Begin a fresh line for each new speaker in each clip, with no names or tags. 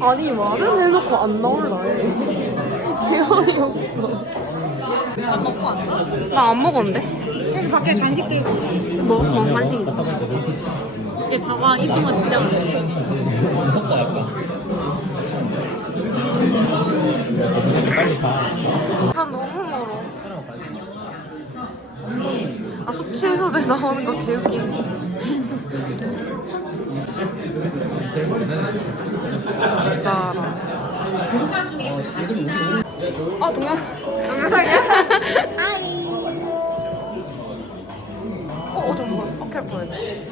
아니 말은 해놓고 안 나올라 해. 개어이 없어.
안 먹고 왔어?
나 안 먹었는데?
여기 밖에 간식 들고
뭐, 뭐 간식 있어?
이게 다가 이쁜 거 진짜
가산 너무 멀어. 아 숙취해소제 나오는 거 개웃기네. 아 동영 동영상이야? 어, 어 잠깐만. 어할 뻔했네.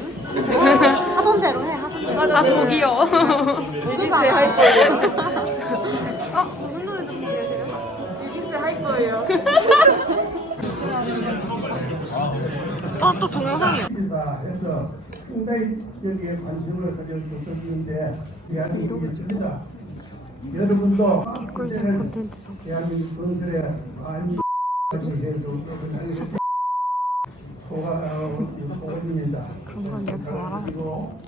하던 대로 해, 하던 대로.
아 저기요.
유식스 할 거예요.
어 무슨 노래 듣고 계세요? 유식스 할 거예요. 아또 동영상이야.
상당히 여기에 관심을 가져주셨는데 대한민국이 있습니다. 여러분도
성.
대한민국 건설에 많이 해도 소가 소입니다.
여기서 말하면
그리고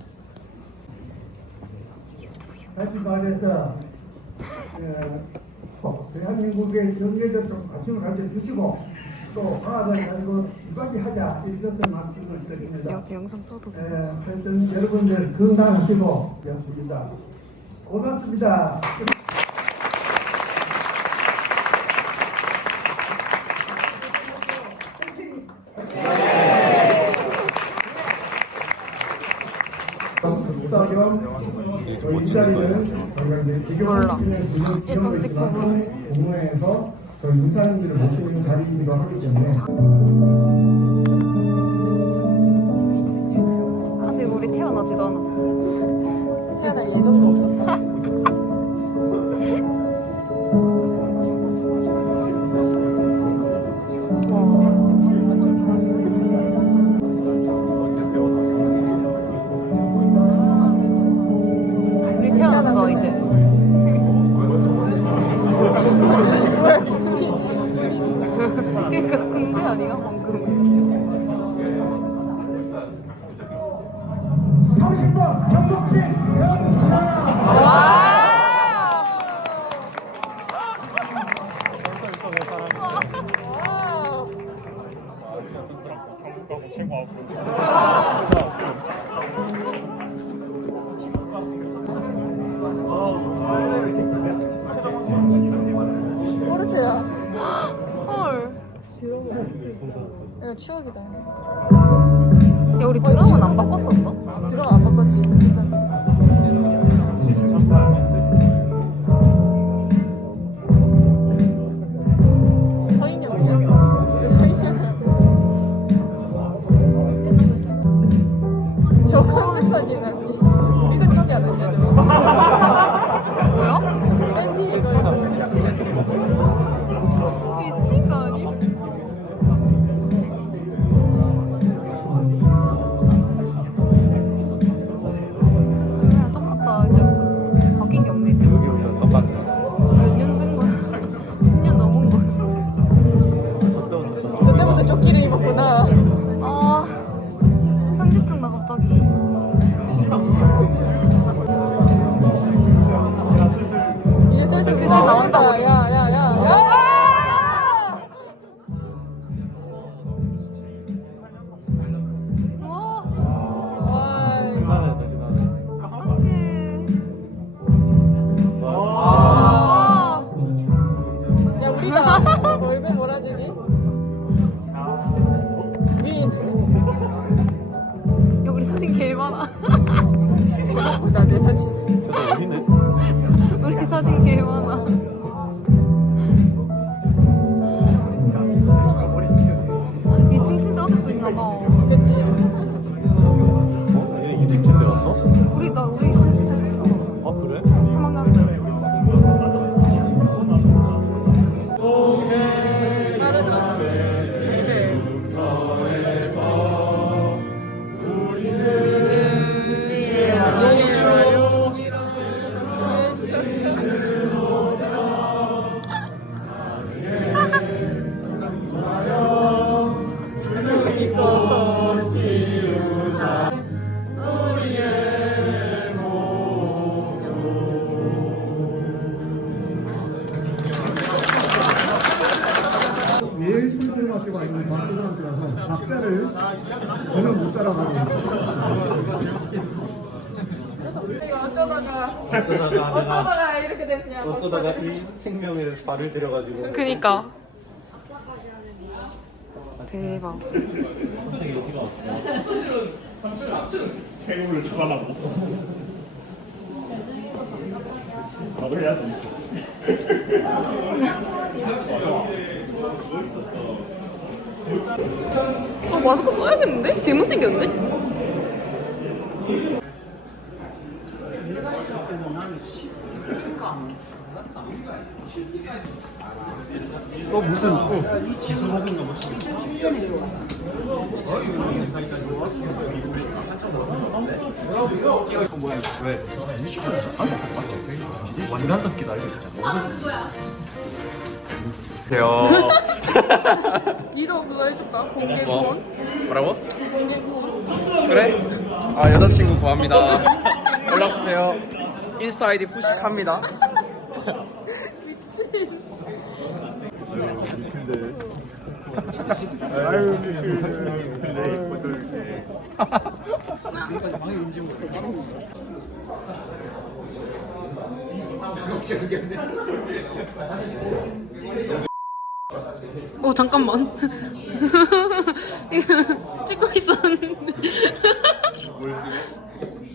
다시 말해서 어, 대한민국의 경제에 좀 관심을 가져주시고 또 과학을 가지고 이바지하자 이것을 말씀을 드립니다.
옆에 영상 써도 돼.
예, 하여튼 여러분들 건강하시고 되었습니다. 고맙습니다. 이 자리는 저희가 이제
몰라.
기경시키는
일단 찍고 모르겠어.
공무회에서 저희 인사님들을 모시는 자리이기도 하기 때문에
아직 우리 태어나지도 않았어. 태어날 예정도 없었다.
발을 들여가지고
그니까. 대박.
테이블을 쳐달라고 밥을 해야 돼
아 마스크 써야겠는데? 개 못생겼는데?
또 무슨 기수목인가 뭐 왜? 완전 섞기다 이거 진짜 안녕하세요
니도 그거 해줬다. 공개
뭐?
구원.
뭐라고?
공개 구원.
그래? 아 여자친구 구합니다 연락주세요 인스타 아이디 푸식합니다
어 잠깐만. 이거 찍고 있었는데.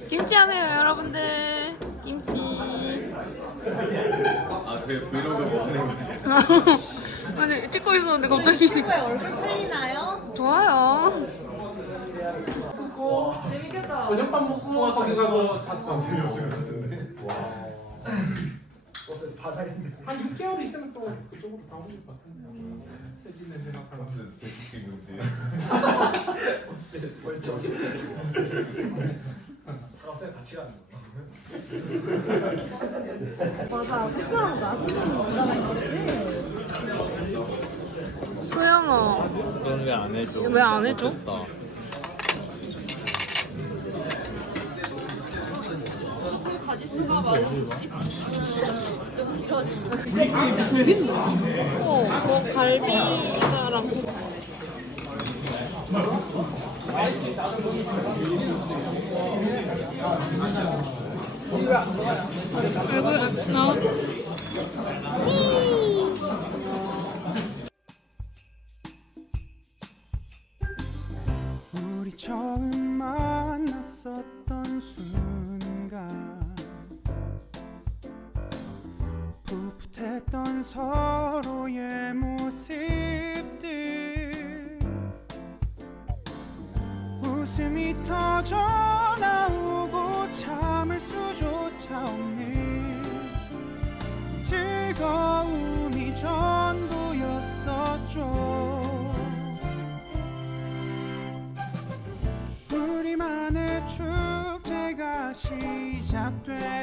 김치 하세요 여러분들. 김치.
아제 브이로그 뭐 하는 거야?
아니 찍고 있었는데 갑자기.
얼굴 팔리나요?
좋아요.
저녁밥 먹고 거기 가서 자습방 들려오신 것 같은데? 와.
한 6개월 있으면 또 그쪽으로 가보실 것 같은데.
세진의 생각하면서 대식지 문제
소영아
넌 왜 안 해줘?
왜 안 해줘? 어, 뭐 갈비가랑
우리 처음 만났었던 순간 풋풋했던 서로의 모습들 웃음이 터져 나오고 참을 수조차 없는 전부였었죠. 우리만의 축제가 시작되려는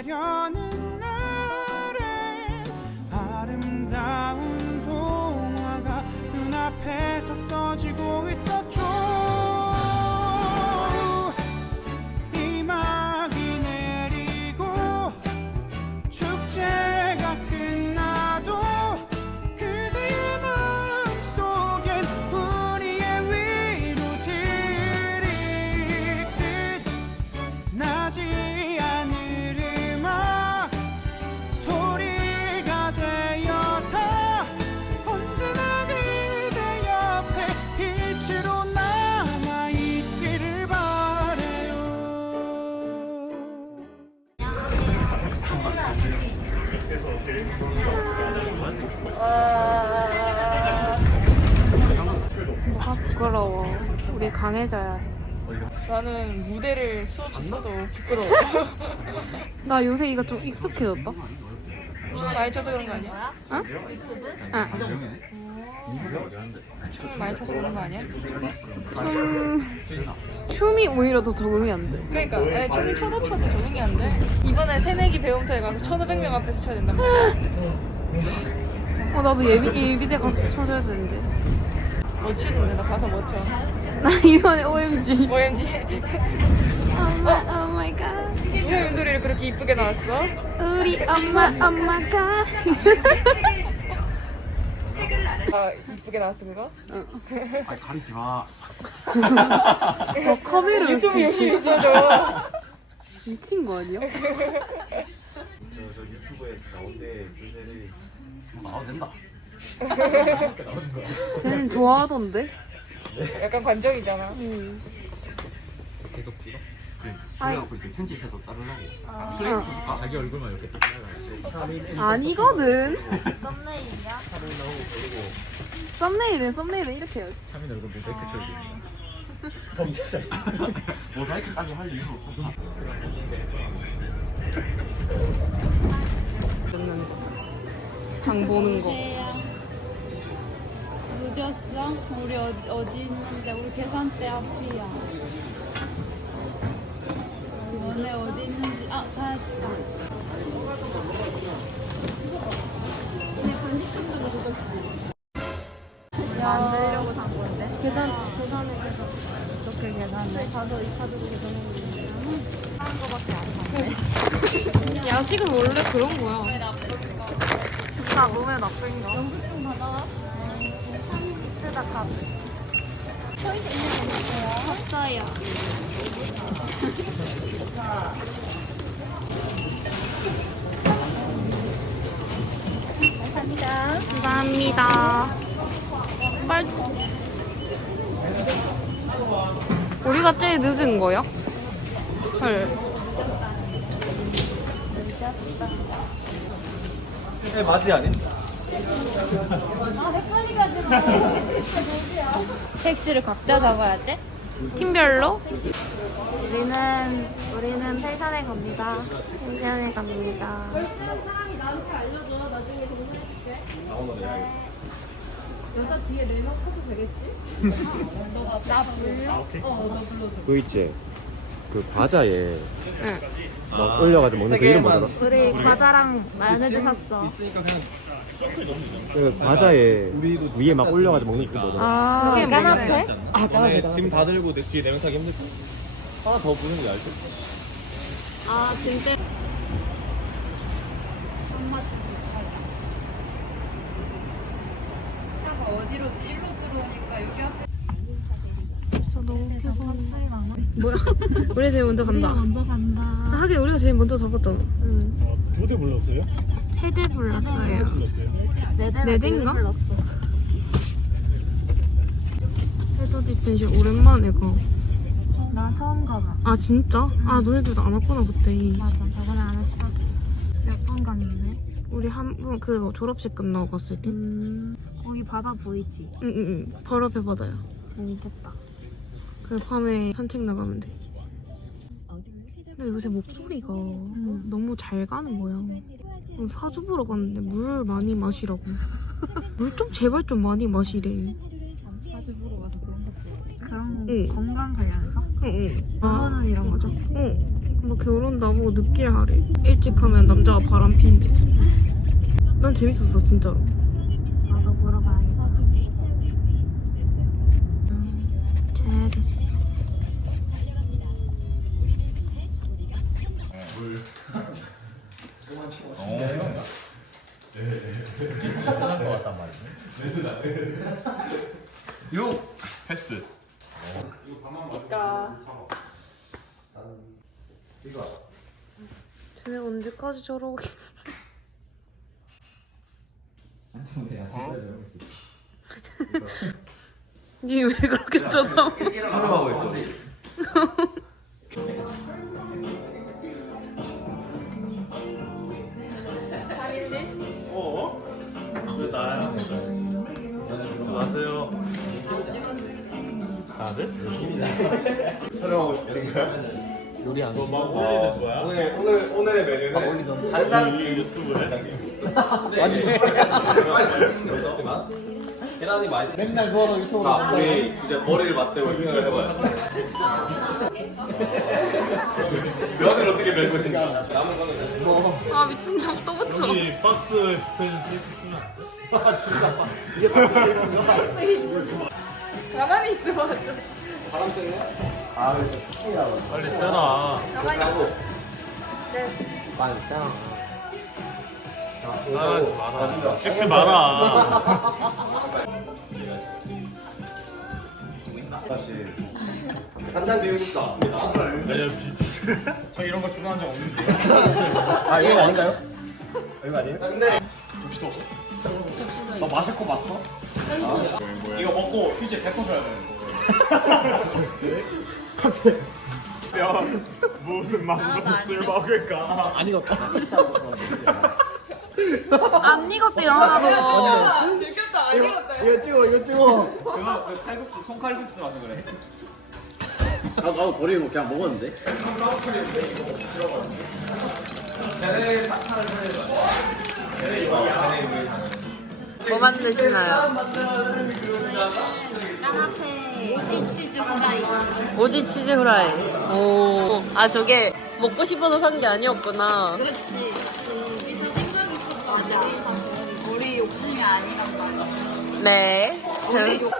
강해져야 해. 나는 무대를 수없이 써도 부끄러워. 나 요새 이거 좀 익숙해졌다. 많이 쳐서 그런 거 아니야? 어? 유튜브? 아. 춤을 많이 쳐서 그런 거 아니야? 춤 춤이 오히려 더 적응이 안 돼. 그러니까 아니, 춤이 쳐도 쳐도 적응이 안 돼. 이번에 새내기 배움터에 가서 1,500명 앞에서 쳐야 된단 말이야. 어 나도 예비 예비대 가서 쳐줘야 되는데. 뭐 치는데 나 가서 뭐 쳐? 나 이번에 OMG. OMG. 엄마 오 마이 갓. 왜 윤소리를 그렇게 이쁘게 나왔어? 우리 엄마 엄마가 아 이쁘게 나왔어 그거?
아 가리지 마.
어 카메라 유튜브 욕심 있어져
미친 거 아니야?
저 유튜브에 나온대 분들이
나와도 된다.
쟤는 좋아하던데?
약간 관정이잖아
계속 찍어. 그래갖고 이제 편집해서 자르려고. 아, 슬레이트 줄까? 자기 얼굴만 이렇게 딱 잘라가지고.
아니거든.
썸네일이야?
썸네일은 썸네일은 이렇게 해야지.
차민 얼굴 모자이크 처리 범죄자
모자이크까지 할 이유가 없었다.
장 보는 거.
늦었어? 우리 어디, 어디 있는데? 우리 계산대 앞이야. 너네 어디 있는지, 아, 찾았다. 만들려고 산 건데? 계산, 계산을 계속. 어떻게 계산해? 가서 이 카드로 계산해. 하는 거밖에 안 샀네.
야식은 원래 그런 거야.
다 몸에 나쁜 거. 영수증 받아 거 있어요? 없어요.
감사합니다. 빨리. 우리가 제일 늦은 거야? 헐.
네, 맞이 아닌?
택시를 각자 잡아야 돼?
팀별로?
우리는 우리는 펜션에 갑니다. 펜션에 갑니다.
그 있지 그 과자에
응.
막 올려가지고 먹는 그 이름 뭐더라?
우리 과자랑 마요네즈 샀어.
그 과자에 위에 막 올려가지고 먹는 그 뭐더라?
아,
그게
까나페?
아 까나페
짐다 들고 내 뒤에 내면 타기 힘들 거 하나 더 부는 게 알죠?
아, 진짜.
뭐야? 우리가 제일 먼저 간다.
먼저 간다.
아, 하긴 우리가 제일 먼저 잡았잖아.
두대 불렀어요?
세대 불렀어요. 네 대나
네 대인가?
불렀어.
해돋이 펜션 오랜만에 가.
나 처음 가봐.
아 진짜? 아 너네들도 안 왔구나 그때.
맞아, 저번에 안 했어. 몇 번 갔는데?
우리 한 번 그거 졸업식 끝나고 갔을 때.
음, 거기 바다 보이지?
응응응. 바로 앞에 바다야.
재밌겠다.
그 밤에 산책 나가면 돼. 근데 요새 목소리가 너무 잘 가는 거야. 사주 보러 갔는데 물 많이 마시라고. 물 좀 제발 좀 많이 마시래.
그런
응.
건강 관련해서?
응응.
결혼은 이런
맞아.
거겠지?
응. 막 결혼 나보고 늦게 하래. 일찍 하면 남자가 바람 핀대. 난 재밌었어 진짜로.
나도 보러 가야겠다.
잘 됐어.
6 패스.
쟤네 언제까지 저러고 있어? 니왜 그렇게 쳐다봐?
촬영하고 있어.
다들?
촬영하고 거야?
요리 안 해.
막 올리는 거야?
오늘 오늘 오늘의 메뉴는
단장 유튜브에?
계란이 많이.
맨날 누워서 유튜브
나 우리 이제 머리를 맞대고 생각을 해봐요. 면을 어떻게 멜 것인가. 남은 거는
아 미친 척또 붙여.
여기 박스 펜 쓰면 안 돼?
가만히 있어봐 좀. 바람 쐬네? 아, 이거 스키야.
빨리 떠나. 가만히. 있다. 나가지 마라. 찍지 마라. 다시. 간단 비용이 나왔습니다. 내려 비치.
저 이런 거 주문한 적 없는데.
아, 이거 아닌가요? 이거 아니에요? 근데. 접시도 없어? 너 마실 거 봤어?
이거 먹고 휴지 뱉어줘야 되는 거.
야 무슨 맛을 먹을까? 안 익었다.
안 익었대요 하나도.
들켰다 안 익었다
이거 찍어 이거 찍어.
그거 그 칼국수 손칼국수 와서 그래.
나도 버리고 그냥 먹었는데.
뭐 만드시나요?
오지 치즈 후라이.
오지 치즈 후라이. 오. 아 저게 먹고 싶어서 산 게 아니었구나.
그렇지. 우리 다 생각 있었어. 맞아. 우리 욕심이 아니란 말이야.
네.
우리 욕.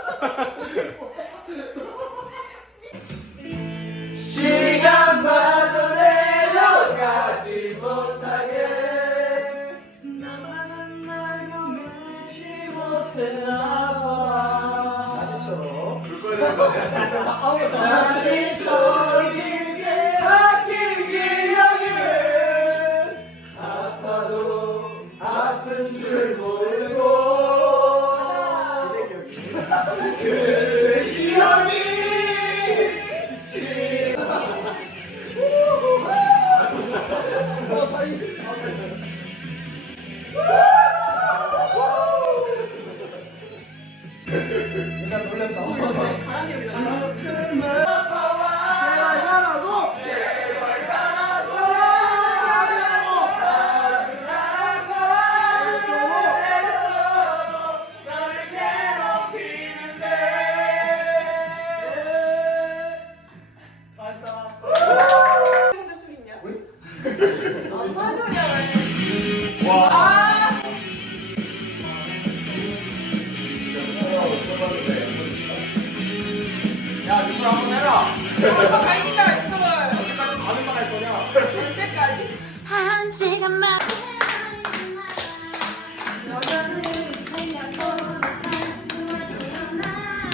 야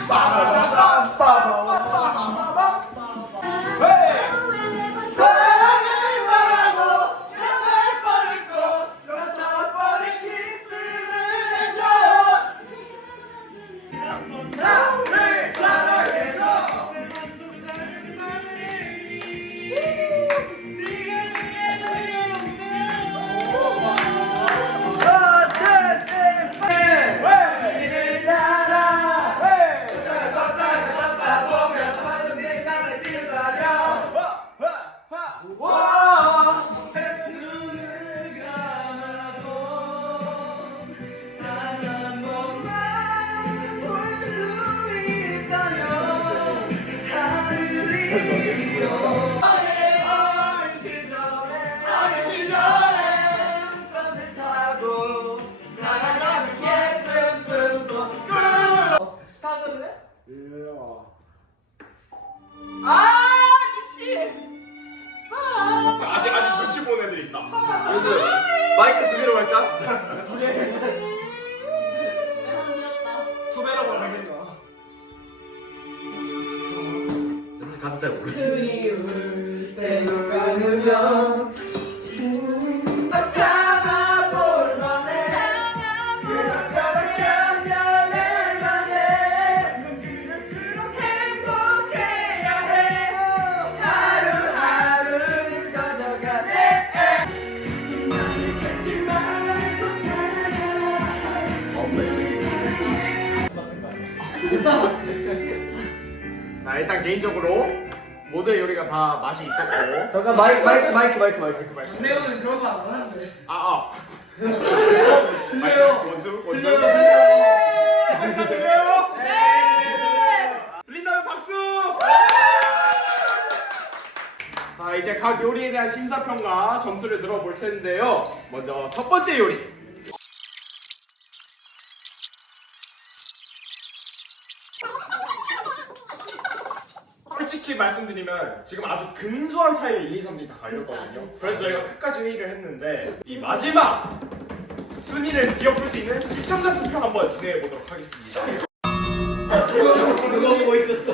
사
자 일단 개인적으로 모두의 요리가 다 맛이 있었고.
잠깐 마이크 마이크 마이크 마이크 마이크 마이크.
내오는 그런 거 안 하는데
아 아.
들려요
원주 원주.
들려요 들려요
네
들린다면 박수! 자, 이제 각 요리에 대한 심사평가 점수를 들어볼 텐데요. 먼저 첫 번째 요리. 솔직히 말씀드리면 지금 아주 근소한 차이로 1, 2, 3위 다 갈렸거든요. 그래서 저희가 끝까지 회의를 했는데 이 마지막 순위를 뒤엎을 수 있는 시청자 투표 한번 진행해 보도록 하겠습니다. 그거 보고 있었어.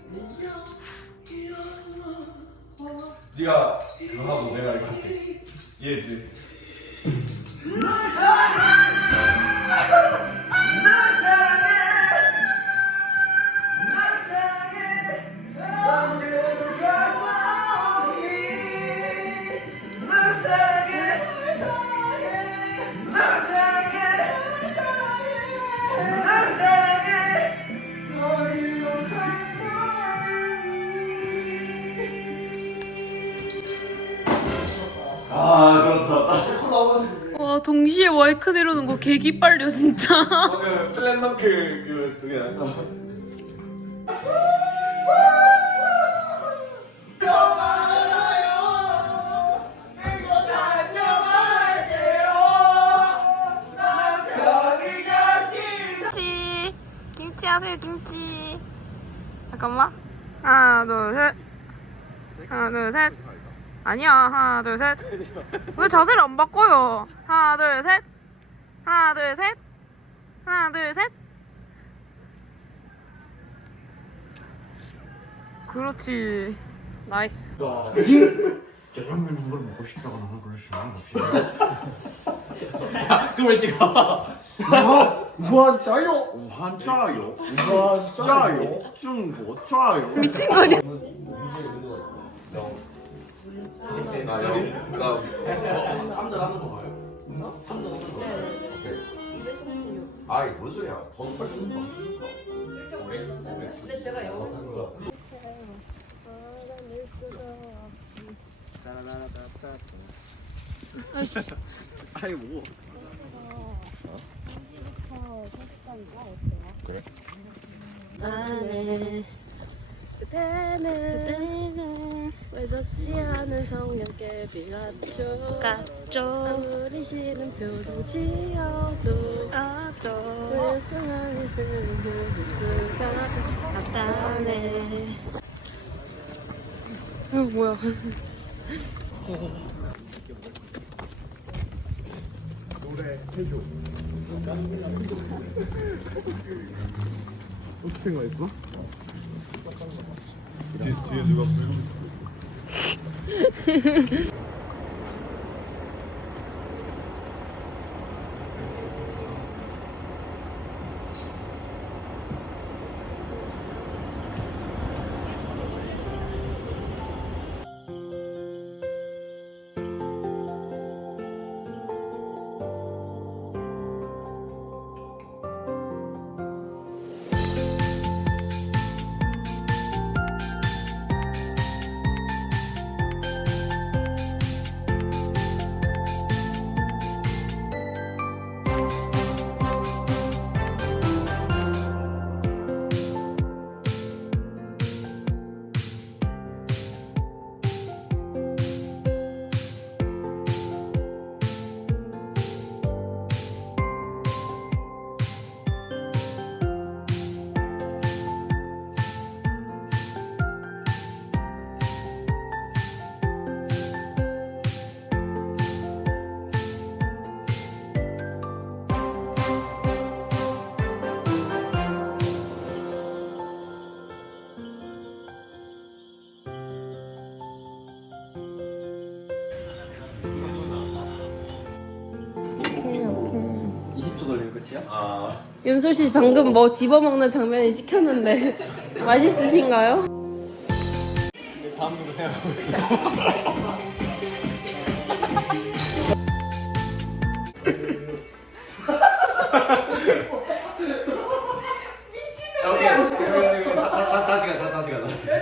네가 그거 하고 내가
2시에 와이크 내려오는 거 개기 빨려 진짜.
슬램덩크 그 그냥
김치 하세요 김치. 잠깐만. 하나 둘셋. 하나 둘셋. 아니야 하나 둘셋. 왜 자세를 안 바꿔요? 하나 둘 셋. 하나 둘 셋. 하나 둘 셋. 그렇지. 나이스.
짜장면 한 그릇 먹고 싶다거나 한 그릇 주면 그걸 찍어.
우한 짜요.
우한 짜요.
우한
짜요. 중국 짜요.
미친 거 아니야?
나 영. 그다음. 참전하는 거 봐요. 오케이. 아이 뭔 소리야? 더 있는 거. 근데 제가 영어 아이 뭐.
나는 그때는 외롭지 않은 성령께 비갔죠 갔죠 아무리 싫은 표정 지어도 아도 불편함을 흐를 수가 없다네
어 뭐야?
노래 해줘. 어떻게 생각했어? 뒤에, 뒤에 누가 불금
아
윤솔 씨 방금 뭐 집어먹는 장면이 찍혔는데 맛있으신가요?
다음 정도 생각하고 있어.
오케이 다, 다, 다, 다시 가 다,